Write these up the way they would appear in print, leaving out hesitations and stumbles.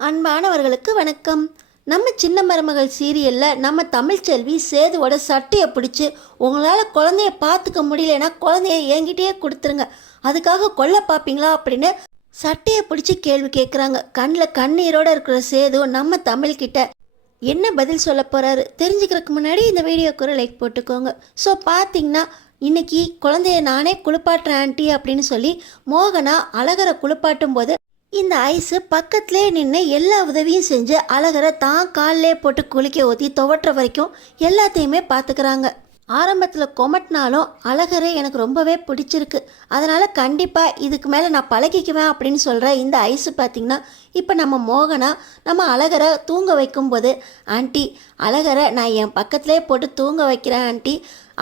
அன்பானவர்களுக்கு வணக்கம். நம்ம சின்ன மருமகள் சீரியலில் நம்ம தமிழ்ச்செல்வி சேதுவோட சட்டையை பிடிச்சி, உங்களால் குழந்தைய பார்த்துக்க முடியலன்னா குழந்தைய என்கிட்டயே கொடுத்துருங்க, அதுக்காக கொல்ல பார்ப்பீங்களா அப்படின்னு சட்டையை பிடிச்சி கேள்வி கேட்குறாங்க. கண்ணில் கண்ணீரோடு இருக்கிற சேது நம்ம தமிழ்கிட்ட என்ன பதில் சொல்ல போகிறாரு தெரிஞ்சுக்கிறதுக்கு முன்னாடி இந்த வீடியோக்கு ஒரு லைக் போட்டுக்கோங்க. ஸோ பார்த்தீங்கன்னா இன்னைக்கு குழந்தைய நானே குளிப்பாட்டுறேன் ஆண்டி அப்படின்னு சொல்லி மோகனா அழகரை குளிப்பாட்டும் போது இந்த ஐஸு பக்கத்துலேயே நின்று எல்லா உதவியும் செஞ்சு அழகரை தான் காலிலே போட்டு குளிக்க ஊற்றி துவட்டுற வரைக்கும் எல்லாத்தையுமே பார்த்துக்கிறாங்க. ஆரம்பத்தில் கொமட்டினாலும் அழகரை எனக்கு ரொம்பவே பிடிச்சிருக்கு, அதனால் கண்டிப்பாக இதுக்கு மேலே நான் பழகிக்குவேன் அப்படின்னு சொல்கிற இந்த ஐஸு பார்த்திங்கன்னா இப்போ நம்ம மோகனா நம்ம அழகரை தூங்க வைக்கும்போது, ஆண்டி அழகரை நான் என் பக்கத்துலேயே போட்டு தூங்க வைக்கிறேன் ஆண்டி,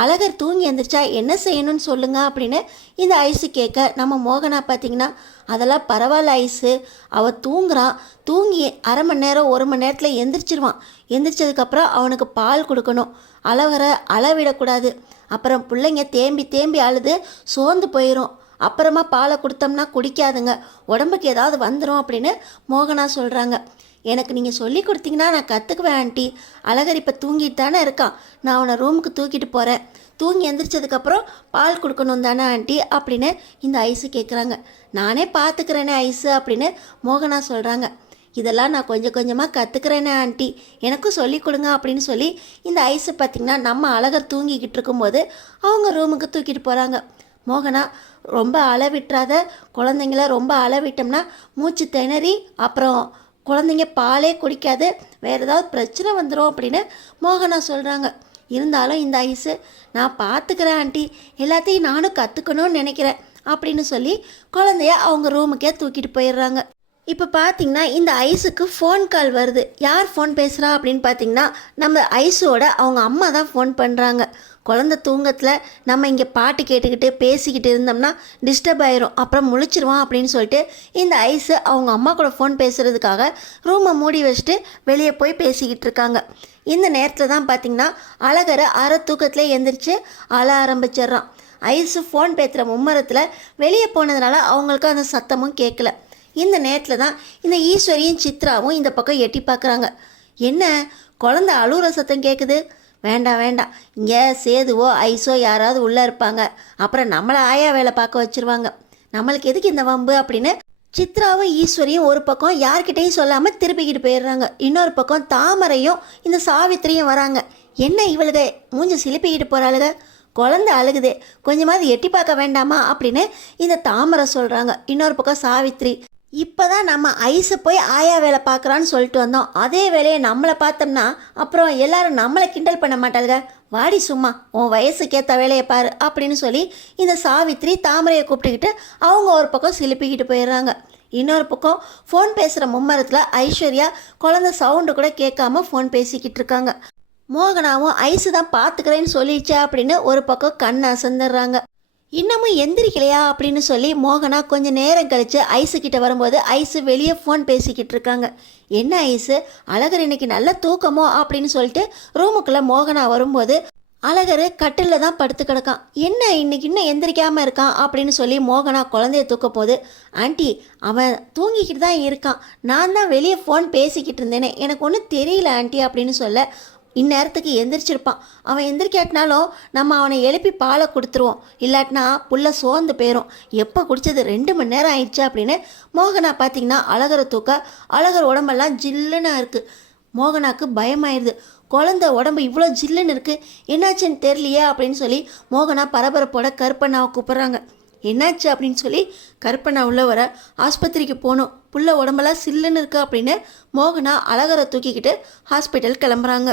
அழகர் தூங்கி எழுந்திரிச்சா என்ன செய்யணும்னு சொல்லுங்க அப்படின்னு இந்த ஐஸு கேட்க நம்ம மோகனா பார்த்திங்கன்னா அதெல்லாம் பரவாயில்ல ஐஸு, அவள் தூங்குறான், தூங்கி அரை மணி நேரம் 1 மணி நேரத்தில் எந்திரிச்சிருவான், எந்திரிச்சதுக்கப்புறம் அவனுக்கு பால் கொடுக்கணும், அழகரை அளவிடக்கூடாது, அப்புறம் பிள்ளைங்க தேம்பி தேம்பி அழுது சோர்ந்து போயிடும், அப்புறமா பாலை கொடுத்தோம்னா குடிக்காதுங்க, உடம்புக்கு ஏதாவது வந்துடும் அப்படின்னு மோகனா சொல்கிறாங்க. எனக்கு நீங்கள் சொல்லி கொடுத்தீங்கன்னா நான் கற்றுக்குவேன் ஆண்டி, அழகர் இப்போ தூங்கிட்டு தானே இருக்கான், நான் அவனை ரூமுக்கு தூக்கிட்டு போகிறேன், தூங்கி எந்திரிச்சதுக்கப்புறம் பால் கொடுக்கணும் தானே ஆண்டி அப்படின்னு இந்த ஐஸு கேட்குறாங்க. நானே பார்த்துக்கிறேனே ஐஸு அப்படின்னு மோகனா சொல்கிறாங்க. இதெல்லாம் நான் கொஞ்சம் கொஞ்சமாக கற்றுக்கிறேனே ஆண்டி, எனக்கும் சொல்லி கொடுங்க அப்படின்னு சொல்லி இந்த ஐஸு பார்த்திங்கன்னா நம்ம அழகர் தூங்கிக்கிட்டு இருக்கும்போது அவங்க ரூமுக்கு தூக்கிட்டு போகிறாங்க. மோகனா ரொம்ப அளவிட்டுறாத, குழந்தைங்கள ரொம்ப அளவிட்டோம்னா மூச்சு திணறி அப்புறம் குழந்தைங்க பாலே குடிக்காது, வேறு ஏதாவது பிரச்சனை வந்துடும் அப்படின்னு மோகனா சொல்கிறாங்க. இருந்தாலும் இந்த ஐஸு நான் பார்த்துக்கிறேன் ஆண்டி, எல்லாத்தையும் நானும் கற்றுக்கணும்னு நினைக்கிறேன் அப்படின்னு சொல்லி குழந்தைய அவங்க ரூமுக்கே தூக்கிட்டு போயிடுறாங்க. இப்போ பார்த்தீங்கன்னா இந்த ஐஸுக்கு ஃபோன் கால் வருது. யார் ஃபோன் பேசுகிறா அப்படின்னு பார்த்தீங்கன்னா நம்ம ஐஸோட அவங்க அம்மா தான் ஃபோன் பண்ணுறாங்க. குழந்தை தூங்கத்தில் நம்ம இங்கே பாட்டு கேட்டுக்கிட்டு பேசிக்கிட்டு இருந்தோம்னா டிஸ்டர்ப் ஆயிரும், அப்புறம் முழிச்சிருவான் அப்படின்னு சொல்லிட்டு இந்த ஐஸு அவங்க அம்மா கூட ஃபோன் பேசுகிறதுக்காக ரூமை மூடி வச்சுட்டு வெளியே போய் பேசிக்கிட்டு இருக்காங்க. இந்த நேரத்தில் தான் பார்த்திங்கன்னா அழகரை அரை தூக்கத்தில் எந்திரிச்சு அழ ஆரம்பிச்சிட்றான். ஐஸு ஃபோன் பேசுகிற மும்மரத்தில் வெளியே போனதுனால அவங்களுக்கு அந்த சத்தமும் கேட்கல. இந்த நேரத்தில் தான் இந்த ஈஸ்வரியும் சித்ராவும் இந்த பக்கம் எட்டி பார்க்குறாங்க. என்ன குழந்தை அழுகிற சத்தம் கேட்குது, வேண்டாம் வேண்டாம், இங்கே சேதுவோ ஐஸோ யாராவது உள்ளே இருப்பாங்க, அப்புறம் நம்மளை ஆயா வேலை பார்க்க வச்சுருவாங்க, நம்மளுக்கு எதுக்கு இந்த வம்பு அப்படின்னு சித்ராவும் ஈஸ்வரியும் ஒரு பக்கம் யார்கிட்டையும் சொல்லாமல் திருப்பிக்கிட்டு போயிடுறாங்க. இன்னொரு பக்கம் தாமரையும் இந்த சாவித்திரியும் வராங்க. என்ன இவளுக மூஞ்சி சிலிப்பிக்கிட்டு போகிறாளுக, குழந்தை அழுகுதே, கொஞ்சமாவது எட்டி பார்க்க வேண்டாமா அப்படின்னு இந்த தாமரை சொல்கிறாங்க. இன்னொரு பக்கம் சாவித்திரி, இப்போ தான் நம்ம ஐஸு போய் ஆயா வேலை பார்க்குறான்னு சொல்லிட்டு வந்தோம், அதே வேலையை நம்மளை பார்த்தோம்னா அப்புறம் எல்லாரும் நம்மளை கிண்டல் பண்ண மாட்டாளுங்க, வாடி சும்மா உன் வயசுக்கேற்ற வேலையை பாரு அப்படின்னு சொல்லி இந்த சாவித்திரி தாமரையை கூப்பிட்டுக்கிட்டு அவங்க ஒரு பக்கம் சிலிப்பிக்கிட்டு போயிடுறாங்க. இன்னொரு பக்கம் ஃபோன் பேசுகிற மும்மரத்தில் ஐஸ்வர்யா குழந்தை சவுண்டு கூட கேட்காம ஃபோன் பேசிக்கிட்டு இருக்காங்க. மோகனாவும் ஐஸு தான் பார்த்துக்கிறேன்னு சொல்லிடுச்சா அப்படின்னு ஒரு பக்கம் கண் அசந்துடுறாங்க. இன்னமும் எந்திரிக்கலையா அப்படின்னு சொல்லி மோகனா கொஞ்சம் நேரம் கழித்து ஐஸுக்கிட்ட வரும்போது ஐஸு வெளியே ஃபோன் பேசிக்கிட்டு இருக்காங்க. என்ன ஐஸு, அழகர் இன்னைக்கு நல்ல தூக்கமோ அப்படின்னு சொல்லிட்டு ரூமுக்குள்ளே மோகனா வரும்போது அழகர் கட்டிலில் தான் படுத்து கிடக்கான். என்ன இன்னைக்கு இன்னும் எந்திரிக்காமல் இருக்கான் அப்படின்னு சொல்லி மோகனா குழந்தைய தூக்க போது, ஆண்டி அவன் தூங்கிக்கிட்டு தான் இருக்கான், நான் தான் வெளியே ஃபோன் பேசிக்கிட்டு இருந்தேனே, எனக்கு ஒன்றும் தெரியல ஆண்டி அப்படின்னு சொல்ல, இந்நேரத்துக்கு எந்திரிச்சிருப்பான், அவன் எந்திரிக்காட்டினாலும் நம்ம அவனை எழுப்பி பாலை கொடுத்துருவோம், இல்லாட்டினா புள்ள சோர்ந்து போயிடும், எப்போ குடித்தது 2 மணி நேரம் ஆயிடுச்சு அப்படின்னு மோகனா பார்த்திங்கன்னா அழகரை தூக்க அழகர் உடம்பெல்லாம் ஜில்லுன்னு இருக்குது. மோகனாக்கு பயமாயிடுது, குழந்தை உடம்பு இவ்வளோ ஜில்லுன்னு இருக்குது, என்னாச்சுன்னு தெரியலையே அப்படின்னு சொல்லி மோகனா பரபரப்போட கருப்பண்ணாவை கூப்பிட்றாங்க. என்னாச்சு அப்படின்னு சொல்லி கருப்பண்ணா உள்ள வர, ஆஸ்பத்திரிக்கு போகணும், புள்ள உடம்பெல்லாம் சில்லுன்னு இருக்கு அப்படின்னு மோகனா அழகரை தூக்கிக்கிட்டு ஹாஸ்பிட்டல் கிளம்புறாங்க.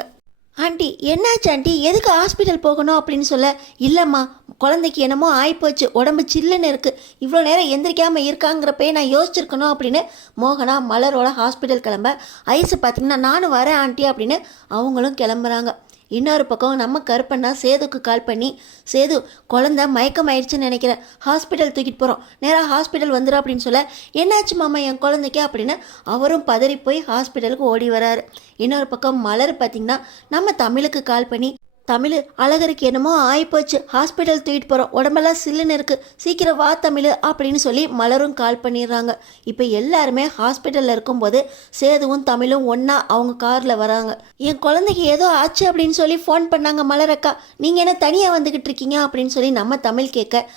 ஆண்டி என்னாச்சு ஆண்டி, எதுக்கு ஹாஸ்பிட்டல் போகணும் அப்படின்னு சொல்ல, இல்லைம்மா குழந்தைக்கு என்னமோ ஆயிப்போச்சு, உடம்பு சில்லுன்னு இருக்குது, இவ்வளோ நேரம் எந்திரிக்காமல் இருக்காங்கிறப்பே நான் யோசிச்சிருக்கணும் அப்படின்னு மோகனா மலரோட ஹாஸ்பிட்டல் கிளம்ப, ஐஸு பார்த்திங்கன்னா நானும் வரேன் ஆண்டி அப்படின்னு அவங்களும் கிளம்புறாங்க. இன்னொரு பக்கம் நம்ம கருப்பண்ணா சேதுக்கு கால் பண்ணி, சேது குழந்தை மயக்கம் ஆயிடுச்சுன்னு நினைக்கிறேன், ஹாஸ்பிட்டல் தூக்கிட்டு போகிறோம், நேராக ஹாஸ்பிட்டல் வந்துடும் அப்படின்னு சொல்ல, என்னாச்சு மாமா என் குழந்தைக்கு அப்படின்னு அவரும் பதறி போய் ஹாஸ்பிட்டலுக்கு ஓடி வராரு. இன்னொரு பக்கம் மலர் பார்த்திங்கன்னா நம்ம தமிழுக்கு கால் பண்ணி, தமிழ் அழகருக்கு என்னமோ ஆயிப்போச்சு, ஹாஸ்பிட்டல் தூக்கிட்டு போகிறோம், உடம்பெல்லாம் சில்லுன்னு இருக்குது, சீக்கிரம் வா தமிழ் அப்படின்னு சொல்லி மலரும் கால் பண்ணிடுறாங்க. இப்போ எல்லாருமே ஹாஸ்பிட்டலில் இருக்கும்போது சேதுவும் தமிழும் ஒன்றா அவங்க காரில் வராங்க. என் குழந்தைக்கு ஏதோ ஆச்சு அப்படின்னு சொல்லி ஃபோன் பண்ணாங்க மலரக்கா, நீங்கள் என்ன தனியாக வந்துக்கிட்டு இருக்கீங்க அப்படின்னு சொல்லி நம்ம தமிழ் கேட்க,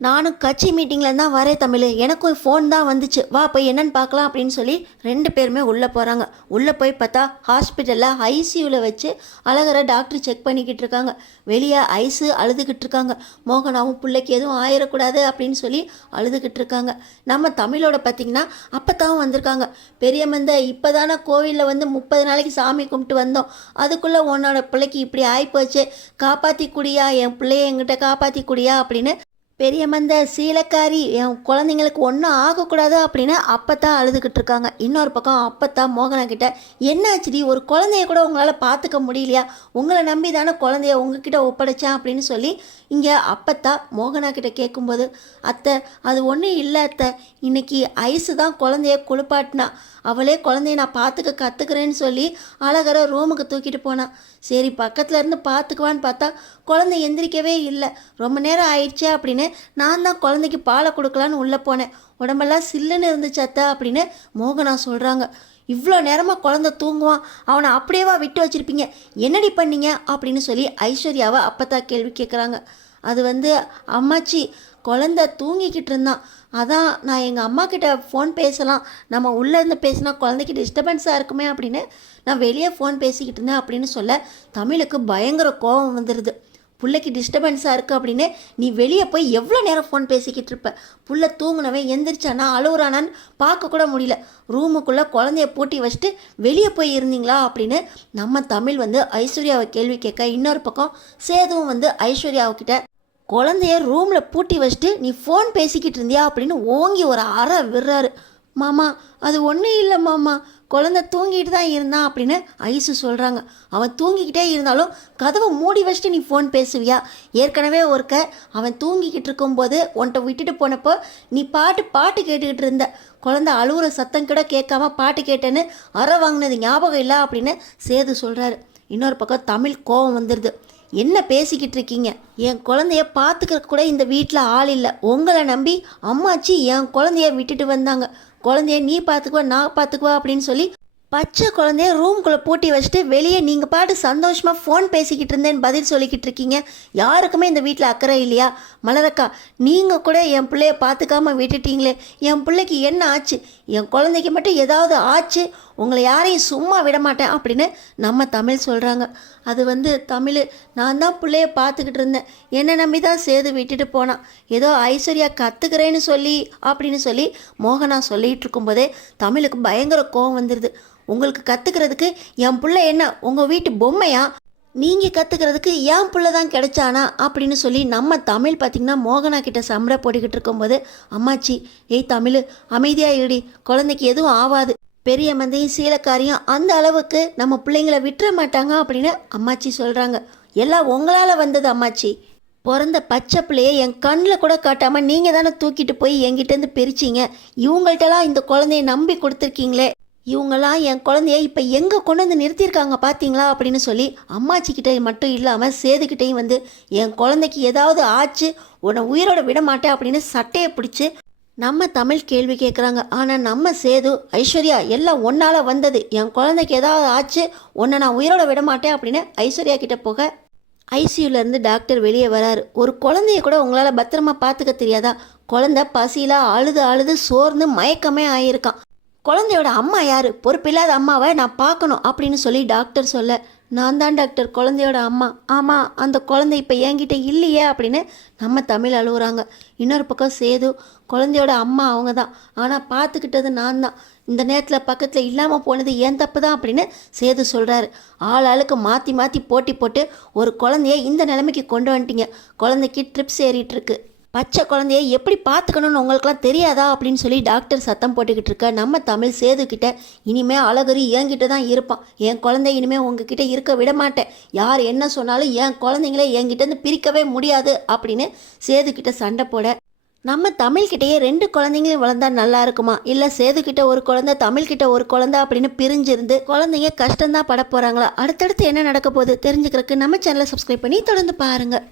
நானும் கட்சி மீட்டிங்கில் தான் வரேன் தமிழ், எனக்கும் ஃபோன் தான் வந்துச்சு, வா போய் என்னன்னு பார்க்கலாம் அப்படின்னு சொல்லி ரெண்டு பேருமே உள்ளே போகிறாங்க. உள்ளே போய் பார்த்தா ஹாஸ்பிட்டலில் ஐசியூவில் வச்சு அழகரை டாக்டர் செக் பண்ணிக்கிட்டு இருக்காங்க. வெளியே ஐஸு அழுதுகிட்டு இருக்காங்க. மோகனாவும் பிள்ளைக்கு எதுவும் ஆயிடக்கூடாது அப்படின்னு சொல்லி அழுதுகிட்டு இருக்காங்க. நம்ம தமிழோட பார்த்திங்கன்னா அப்போத்தான் வந்திருக்காங்க. பெரியமந்த இப்போ தானே கோவிலில் வந்து 30 நாளைக்கு சாமி கும்பிட்டு வந்தோம், அதுக்குள்ளே உன்னோட பிள்ளைக்கு இப்படி ஆகிப்போச்சு, காப்பாற்றி குடியா, என் பிள்ளைய என்கிட்ட காப்பாற்றி குடியா அப்படின்னு பெரியம்மந்த சீலக்காரி, என் குழந்தைங்களுக்கு ஒன்றும் ஆகக்கூடாது அப்படின்னு அப்பத்தான் அழுதுகிட்டு இருக்காங்க. இன்னொரு பக்கம் அப்பத்தான் மோகனா கிட்ட, என்னாச்சுடி, ஒரு குழந்தைய கூட உங்களால் பார்த்துக்க முடியலையா, உங்களை நம்பி தானே குழந்தைய உங்ககிட்ட ஒப்படைச்சேன் அப்படின்னு சொல்லி இங்கே அப்பத்தான் மோகனா கிட்ட கேட்கும்போது, அத்தை அது ஒன்றும் இல்லை அத்தை, இன்னைக்கு ஐஸு தான் குழந்தைய குளிப்பாட்டினா, அவளே குழந்தைய நான் பார்த்துக்க கற்றுக்கிறேன்னு சொல்லி அழகரை ரூமுக்கு தூக்கிட்டு போனான். சரி பக்கத்தில் இருந்து பார்த்துக்குவான்னு பார்த்தா குழந்தை எந்திரிக்கவே இல்லை. ரொம்ப நேரம் ஆயிடுச்சே அப்படின்னு நான் தான் குழந்தைக்கு பாலை கொடுக்கலான்னு உள்ளே போனேன், உடம்பெல்லாம் சில்லுன்னு இருந்துச்சு அத்தை அப்படின்னு மோகனா சொல்கிறாங்க. இவ்வளோ நேரமாக குழந்தை தூங்குவான், அவனை அப்படியேவா விட்டு வச்சுருப்பீங்க, என்னடி பண்ணீங்க அப்படின்னு சொல்லி ஐஸ்வர்யாவை அப்பத்தான் கேள்வி கேட்குறாங்க. அது வந்து அம்மாச்சி, குழந்தை தூங்கிக்கிட்டு இருந்தான், அதான் நான் எங்கள் அம்மா கிட்ட ஃபோன் பேசலாம், நம்ம உள்ளேருந்து பேசினா குழந்தைக்கு டிஸ்டர்பன்ஸாக இருக்குமே அப்படின்னு நான் வெளியே ஃபோன் பேசிக்கிட்டு இருந்தேன் அப்படின்னு சொல்ல தமிழுக்கு பயங்கர கோபம் வந்துடுது. பிள்ளைக்கு டிஸ்டர்பன்ஸாக இருக்குது அப்படின்னு நீ வெளியே போய் எவ்வளோ நேரம் ஃபோன் பேசிக்கிட்டு இருப்ப, புள்ள தூங்குனவன் எந்திரிச்சானா அழுகுறானான்னு பார்க்க கூட முடியல, ரூமுக்குள்ளே குழந்தைய பூட்டி வச்சுட்டு வெளியே போய் இருந்தீங்களா அப்படின்னு நம்ம தமிழ் வந்து ஐஸ்வர்யாவை கேள்வி கேட்க, இன்னொரு பக்கம் சேதுவும் வந்து ஐஸ்வர்யாவுக்கிட்ட, குழந்தைய ரூமில் பூட்டி வச்சுட்டு நீ ஃபோன் பேசிக்கிட்டு இருந்தியா அப்படின்னு ஓங்கி ஒரு அறை விடுறாரு. மாமா அது ஒன்றும் இல்லை மாமா, குழந்தை தூங்கிட்டு தான் இருந்தான் அப்படின்னு ஐசு சொல்கிறாங்க. அவன் தூங்கிக்கிட்டே இருந்தாலும் கதவை மூடி வச்சுட்டு நீ ஃபோன் பேசுவியா, ஏற்கனவே ஒருக்க அவன் தூங்கிக்கிட்டு இருக்கும்போது உன்கிட்ட விட்டுட்டு போனப்போ நீ பாட்டு கேட்டுக்கிட்டு இருந்த, குழந்தை அழுகுற சத்தம் கூட கேட்காம பாட்டு கேட்டேன்னு அறை வாங்கினது ஞாபகம் இல்லை அப்படின்னு சேது சொல்கிறாரு. இன்னொரு பக்கம் தமிழ் கோபம் வந்துடுது. என்ன பேசிக்கிட்டு இருக்கீங்க, என் குழந்தைய பார்த்துக்க கூட இந்த வீட்டில் ஆள் இல்லை, உங்களை நம்பி அம்மாச்சி என் குழந்தைய விட்டுட்டு வந்தாங்க, குழந்தைய நீ பார்த்துக்குவா நான் பார்த்துக்குவா அப்படின்னு சொல்லி பச்சை குழந்தைய ரூம்குள்ளே பூட்டி வச்சுட்டு வெளியே நீங்கள் பாட்டு சந்தோஷமாக ஃபோன் பேசிக்கிட்டு இருந்தேன்னு பதில் சொல்லிக்கிட்டு இருக்கீங்க. யாருக்குமே இந்த வீட்டில் அக்கறை இல்லையா? மலரக்கா நீங்கள் கூட என் பிள்ளைய பார்த்துக்காம விட்டுட்டீங்களே, என் பிள்ளைக்கு என்ன ஆச்சு, என் குழந்தைக்கு மட்டும் ஏதாவது ஆச்சு, உங்களை யாரையும் சும்மா விட மாட்டேன் அப்படின்னு நம்ம தமிழ் சொல்கிறாங்க. அது வந்து தமிழ், நான் தான் பிள்ளைய பார்த்துக்கிட்டு இருந்தேன், என்னை நம்பி தான் சேது விட்டுட்டு போனான், ஏதோ ஐஸ்வர்யா கற்றுக்கிறேன்னு சொல்லி அப்படின்னு சொல்லி மோகனா சொல்லிகிட்டு இருக்கும்போதே தமிழுக்கு பயங்கர கோவம் வந்துடுது. உங்களுக்கு கற்றுக்கிறதுக்கு என் பிள்ளை என்ன உங்கள் வீட்டு பொம்மையா, நீங்கள் கற்றுக்கிறதுக்கு என் பிள்ளை தான் கிடைச்சானா அப்படின்னு சொல்லி நம்ம தமிழ் பார்த்திங்கன்னா மோகனா கிட்ட சம்பளை போட்டுக்கிட்டு இருக்கும்போது, அம்மாச்சி ஏய் தமிழ் அமைதியாக இருடி, குழந்தைக்கு எதுவும் ஆகாது, பெரிய மந்தையும் சீலக்காரியும் அந்த அளவுக்கு நம்ம பிள்ளைங்களை விட்டுற மாட்டாங்க அப்படின்னு அம்மாச்சி சொல்கிறாங்க. எல்லாம் உங்களால் வந்தது அம்மாச்சி, பிறந்த பச்சை பிள்ளையை என் கண்ணில் கூட காட்டாமல் நீங்கள் தானே தூக்கிட்டு போய் என்கிட்டேருந்து பிரிச்சிங்க, இவங்கள்ட்டலாம் இந்த குழந்தைய நம்பி கொடுத்துருக்கீங்களே, இவங்கெல்லாம் என் குழந்தைய இப்போ எங்கே கொண்டு வந்து நிறுத்தியிருக்காங்க பார்த்தீங்களா அப்படின்னு சொல்லி அம்மாச்சிக்கிட்ட மட்டும் இல்லாமல் சேதுக்கிட்டையும் வந்து என் குழந்தைக்கு ஏதாவது ஆச்சு உன்னை உயிரோட விட மாட்டேன் அப்படின்னு சட்டையை பிடிச்சி நம்ம தமிழ் கேள்வி கேட்குறாங்க. ஆனால் நம்ம சேது, ஐஸ்வர்யா எல்லாம் ஒன்றால் வந்தது, என் குழந்தைக்கு ஏதாவது ஆச்சு உன்னை நான் உயிரோட விட மாட்டேன் அப்படின்னு ஐஸ்வர்யா கிட்ட போக ஐசியூலேருந்து டாக்டர் வெளியே வராரு. ஒரு குழந்தைய கூட உங்களால் பத்திரமா பார்த்துக்க தெரியாதா, குழந்தை பசியில் அழுது சோர்ந்து மயக்கமே ஆகியிருக்கான், குழந்தையோட அம்மா யார், பொறுப்பில்லாத அம்மாவை நான் பார்க்கணும் அப்படின்னு சொல்லி டாக்டர் சொல்ல, நான் தான் டாக்டர் குழந்தையோட அம்மா, ஆமாம் அந்த குழந்தை இப்போ என்கிட்ட இல்லையே அப்படின்னு நம்ம தமிழ் அழுகுறாங்க. இன்னொரு பக்கம் சேது, குழந்தையோட அம்மா அவங்க தான், ஆனால் பார்த்துக்கிட்டது நான் தான், இந்த நேரத்தில் பக்கத்தில் இல்லாமல் போனது ஏன் தப்பு தான் அப்படின்னு சேது சொல்கிறாரு. ஆளுக்கு மாற்றி போட்டி போட்டு ஒரு குழந்தைய இந்த நிலைமைக்கு கொண்டு வந்துட்டீங்க, குழந்தைக்கு ட்ரிப்ஸ் ஏறிட்டுருக்கு, பச்சை குழந்தைய எப்படி பார்த்துக்கணும்னு உங்களுக்குலாம் தெரியாதா அப்படின்னு சொல்லி டாக்டர் சத்தம் போட்டுக்கிட்டு இருக்க நம்ம தமிழ் சேதுக்கிட்ட, இனிமேல் அழகரி என்கிட்ட தான் இருப்பான், என் குழந்தை இனிமேல் உங்ககிட்ட இருக்க விட மாட்டேன், யார் என்ன சொன்னாலும் என் குழந்தைங்கள என்கிட்டேருந்து பிரிக்கவே முடியாது அப்படின்னு சேதுக்கிட்ட சண்டை போட நம்ம தமிழ்கிட்டயே 2 குழந்தைங்களும் வளர்ந்தா நல்லா இருக்குமா, இல்லை சேதுக்கிட்ட ஒரு குழந்தை தமிழ்கிட்ட ஒரு குழந்தை அப்படின்னு பிரிஞ்சிருந்து குழந்தைங்க கஷ்டம்தான் பட போகிறாங்களா? அடுத்தடுத்து என்ன நடக்க போகுது தெரிஞ்சுக்கிறதுக்கு நம்ம சேனலை சப்ஸ்கிரைப் பண்ணி தொடர்ந்து பாருங்கள்.